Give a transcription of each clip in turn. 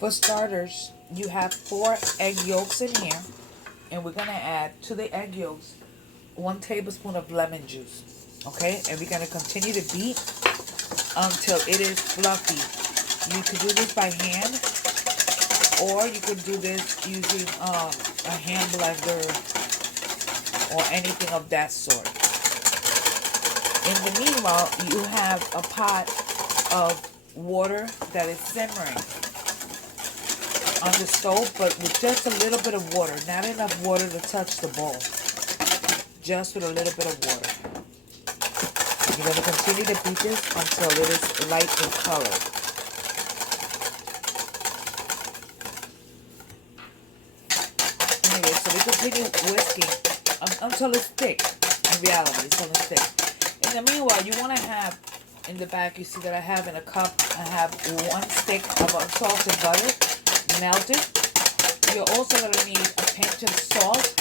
For starters, you have 4 egg yolks in here, and we're gonna add to the egg yolks 1 tablespoon of lemon juice. Okay, and we're gonna continue to beat until it is fluffy. You could do this by hand, or you could do this using a hand blender or anything of that sort. In the meanwhile, you have a pot of water that is simmering on the stove, but with just a little bit of water, not enough water to touch the bowl, just with a little bit of water. You're going to continue to beat this until it is light in color. Anyway, so we continue whisking until it's thick. In reality, until it's thick. In the meanwhile, you want to have, in the back, you see that I have in a cup, I have 1 stick of unsalted butter, melted. You're also going to need a pinch of salt,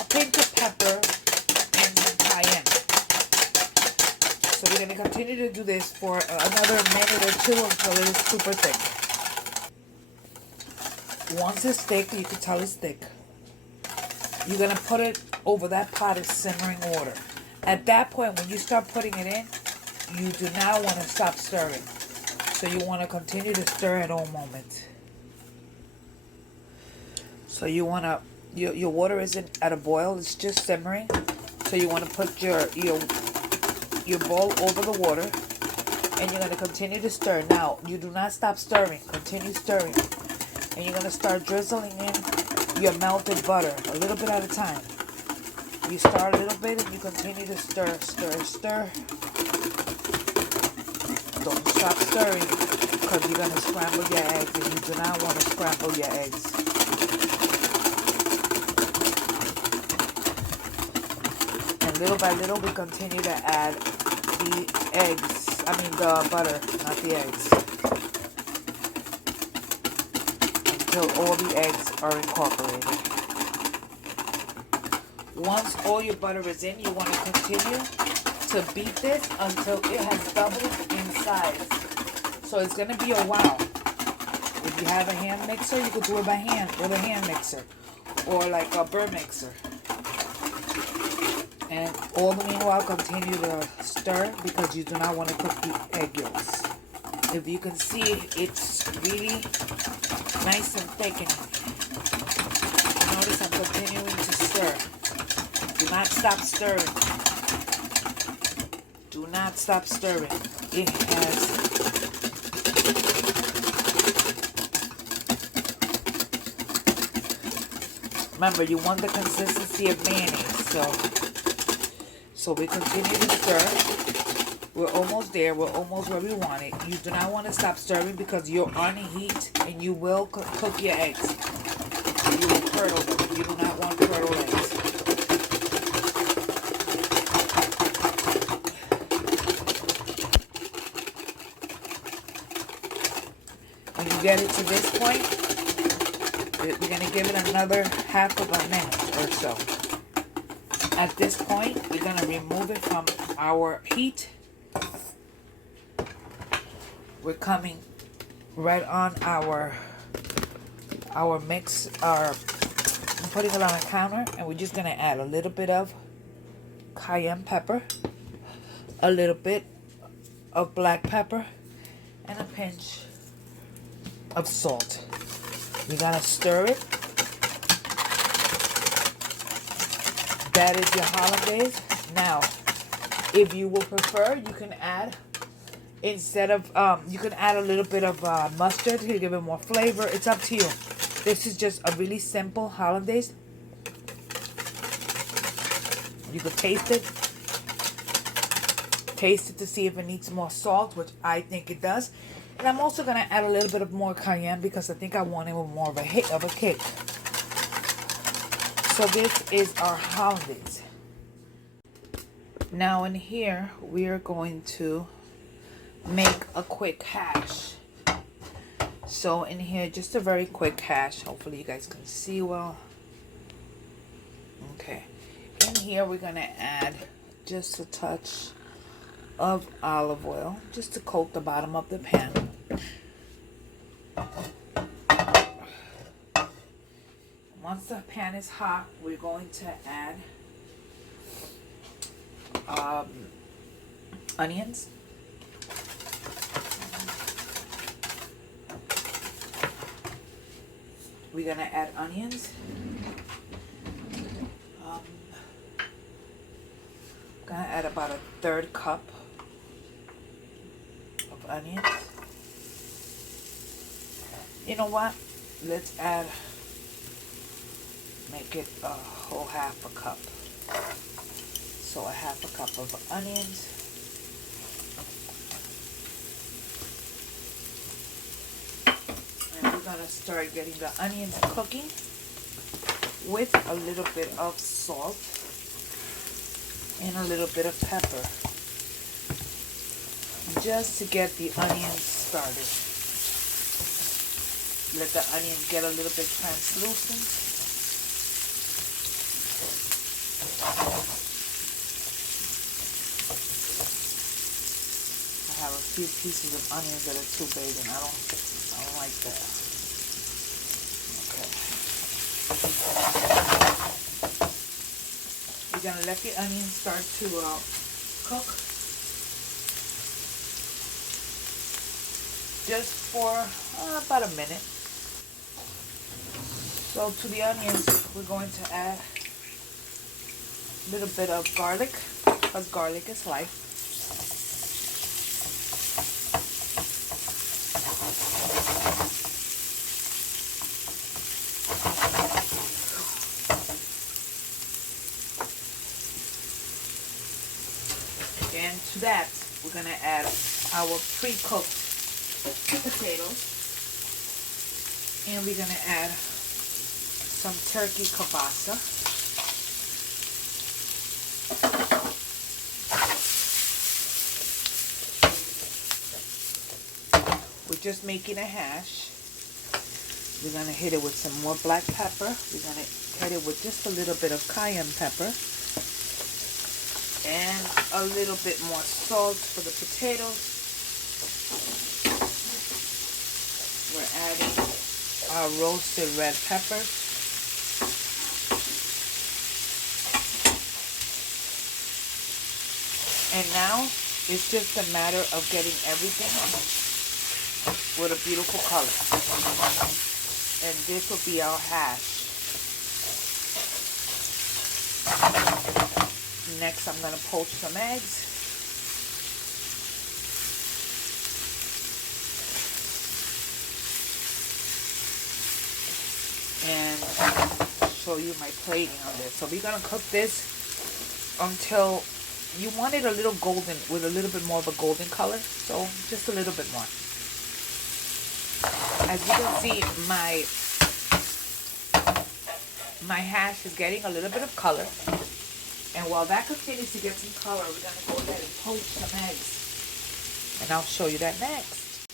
a pinch of pepper, and some cayenne. So we're going to continue to do this for another minute or 2 until it is super thick. Once it's thick, you can tell it's thick. You're going to put it over that pot of simmering water. At that point, when you start putting it in, you do not want to stop stirring. So you want to continue to stir at all moments. So you want to, your water isn't at a boil, it's just simmering. So you want to put your bowl over the water, and you're going to continue to stir. Now, you do not stop stirring, continue stirring. And you're going to start drizzling in your melted butter, a little bit at a time. You start a little bit and you continue to stir, stir, stir. Don't stop stirring, because you're going to scramble your eggs, and you do not want to scramble your eggs. And little by little, we continue to add the butter, not the eggs, until all the eggs are incorporated. Once all your butter is in, you want to continue to beat this until it has doubled in size. So it's going to be a while. If you have a hand mixer, you could do it by hand with a hand mixer, or like a burr mixer. And all the meanwhile, continue to stir, because you do not want to cook the egg yolks. If you can see, it's really nice and thick. And notice I'm continuing to stir. Do not stop stirring. Do not stop stirring. It has... Remember, you want the consistency of mayonnaise, so we continue to stir. We're almost there. We're almost where we want it. You do not want to stop stirring, because you're on heat and you will cook your eggs. You will curdle them. You do not want curdled eggs. When you get it to this point, we're going to give it another half of a minute or so. At this point, we're going to remove it from our heat. We're coming right on our mix. I'm putting it on a counter, and we're just going to add a little bit of cayenne pepper, a little bit of black pepper, and a pinch of salt. You gotta stir it. That is your hollandaise. Now, if you will prefer, you can add, instead of, you can add a little bit of mustard to give it more flavor. It's up to you. This is just a really simple hollandaise. You could taste it. Taste it to see if it needs more salt, which I think it does. And I'm also going to add a little bit of more cayenne, because I think I want it with more of a hit of a kick. So this is our hollandaise. Now in here, we are going to make a quick hash. So in here, just a very quick hash. Hopefully you guys can see well. Okay. In here, we're going to add just a touch of olive oil, just to coat the bottom of the pan. Once the pan is hot, we're going to add onions. We're gonna add onions. Gonna add about a 1/3 cup of onions. You know what? Let's make it a whole 1/2 cup. So a 1/2 cup of onions. And we're gonna start getting the onions cooking with a little bit of salt and a little bit of pepper, just to get the onions started. Let the onions get a little bit translucent. I have a few pieces of onions that are too big, and I don't like that. Okay. We're gonna let the onions start to cook just for about a minute. So to the onions, we're going to add a little bit of garlic, because garlic is life. And to that, we're going to add our pre-cooked potatoes. And we're going to add some turkey kielbasa. We're just making a hash. We're going to hit it with some more black pepper. We're going to hit it with just a little bit of cayenne pepper. And a little bit more salt for the potatoes. We're adding our roasted red peppers. And now it's just a matter of getting everything with a beautiful color. And this will be our hash. Next, I'm going to poach some eggs. And show you my plating on this. So we're going to cook this until you want it a little golden, with a little bit more of a golden color. So just a little bit more. As you can see, my hash is getting a little bit of color. And while that continues to get some color, we're going to go ahead and poach some eggs. And I'll show you that next.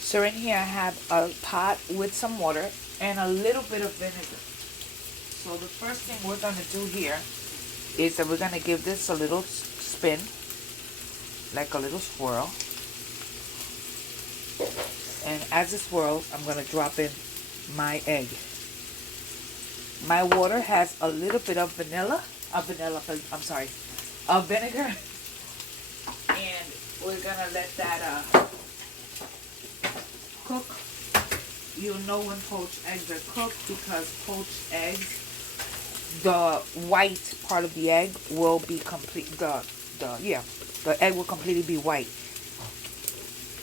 So in here I have a pot with some water and a little bit of vinegar. So the first thing we're going to do here is that we're going to give this a little spin, like a little swirl. And as it swirls, I'm going to drop in my egg. My water has a little bit of vinegar. And we're going to let that cook. You'll know when poached eggs are cooked, because poached eggs, the white part of the egg will be complete. The egg will completely be white.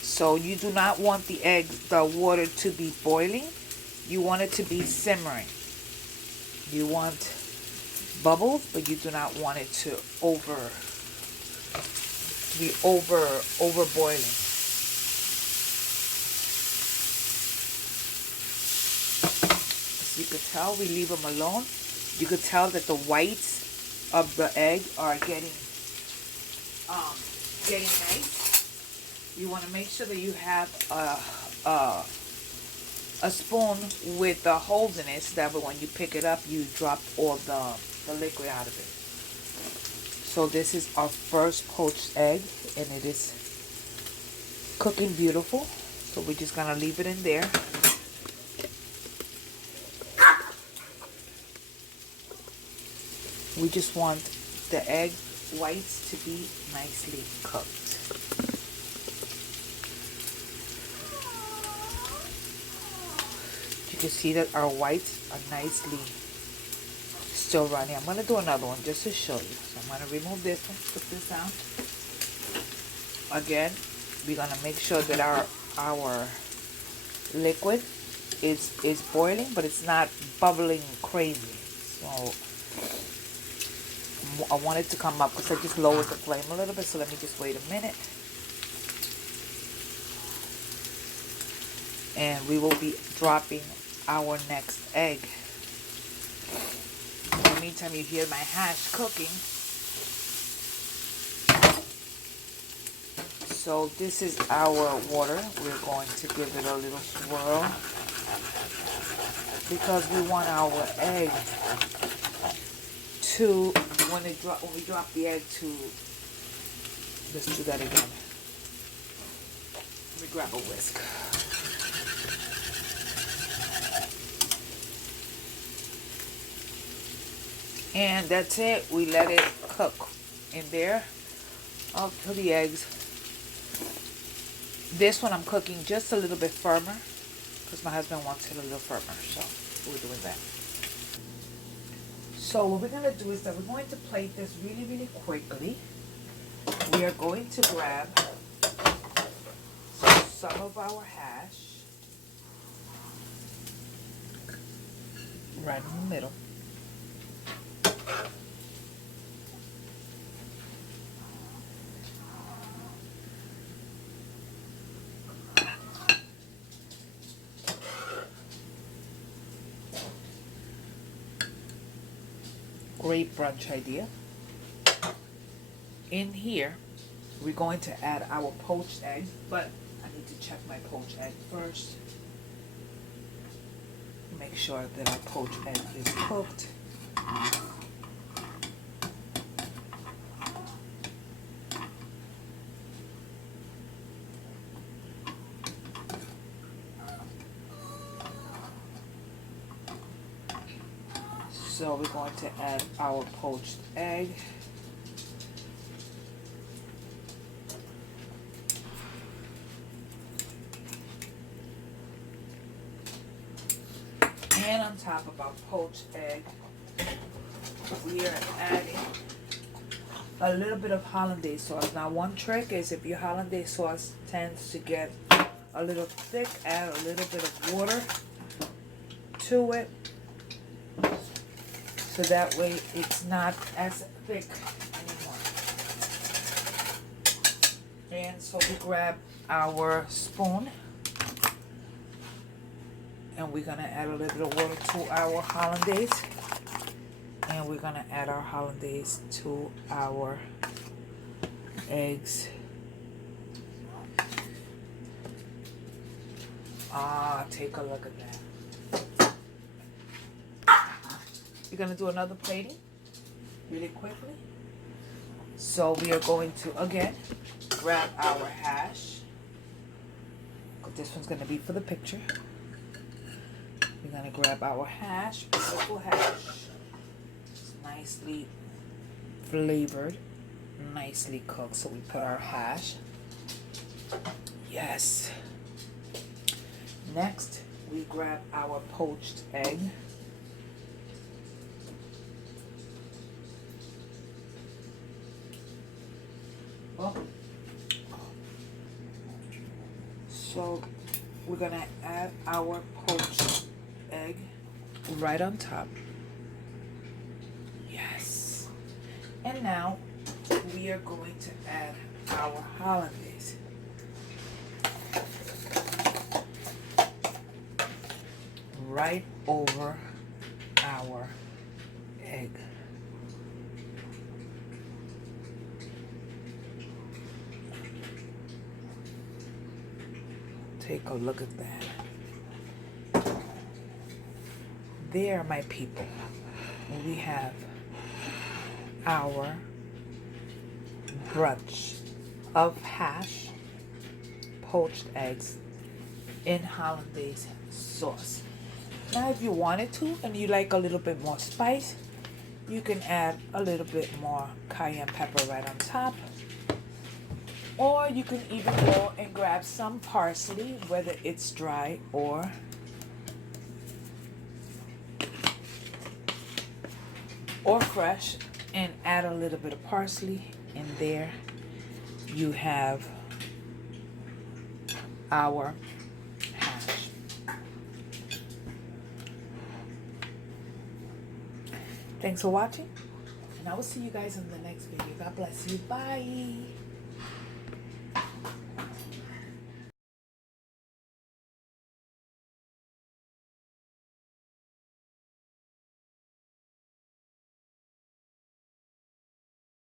So you do not want the water to be boiling. You want it to be simmering. You want bubbles, but you do not want it to be over boiling. As you could tell, we leave them alone. You could tell that the whites of the egg are getting nice. You want to make sure that you have a spoon with the holes in it, so that when you pick it up, you drop all the liquid out of it. So this is our first poached egg, and it is cooking beautiful. So we're just gonna leave it in there. We just want the egg whites to be nicely cooked. You can see that our whites are nicely still running. I'm going to do another one just to show you. So I'm going to remove this one, put this down. Again, we're going to make sure that our liquid is boiling, but it's not bubbling crazy. So I want it to come up because I just lowered the flame a little bit. So let me just wait a minute. And we will be dropping our next egg. In the meantime, you hear my hash cooking. So this is our water. We're going to give it a little swirl because we want our egg to, when we drop the egg to, let's do that again. Let me grab a whisk. And that's it. We let it cook in there up to the eggs. This one I'm cooking just a little bit firmer because my husband wants it a little firmer, so we're doing that. So what we're going to do is that we're going to plate this really, really quickly. We are going to grab some of our hash right in the middle. Great brunch idea. In here, we're going to add our poached egg, but I need to check my poached egg first. Make sure that our poached egg is cooked. So we're going to add our poached egg. And on top of our poached egg, we are adding a little bit of Hollandaise sauce. Now one trick is if your Hollandaise sauce tends to get a little thick, add a little bit of water to it. So that way it's not as thick anymore. And so we grab our spoon and we're gonna add a little bit of water to our Hollandaise. And we're gonna add our Hollandaise to our eggs. Take a look at that. We're going to do another plating really quickly. So we are going to, again, grab our hash. This one's going to be for the picture. We're going to grab our hash, beautiful hash. It's nicely flavored, nicely cooked. So we put our hash. Yes. Next, we grab our poached egg. So we're gonna add our poached egg right on top. Yes. And now we are going to add our Hollandaise. Right over our egg. Take a look at that. There, my people, we have our brunch of hash, poached eggs in Hollandaise sauce. Now, if you wanted to and you like a little bit more spice, You can add a little bit more cayenne pepper right on top. Or you can even go and grab some parsley, whether it's dry or fresh, and add a little bit of parsley. And there you have our hash. Thanks for watching, and I will see you guys in the next video. God bless you. Bye.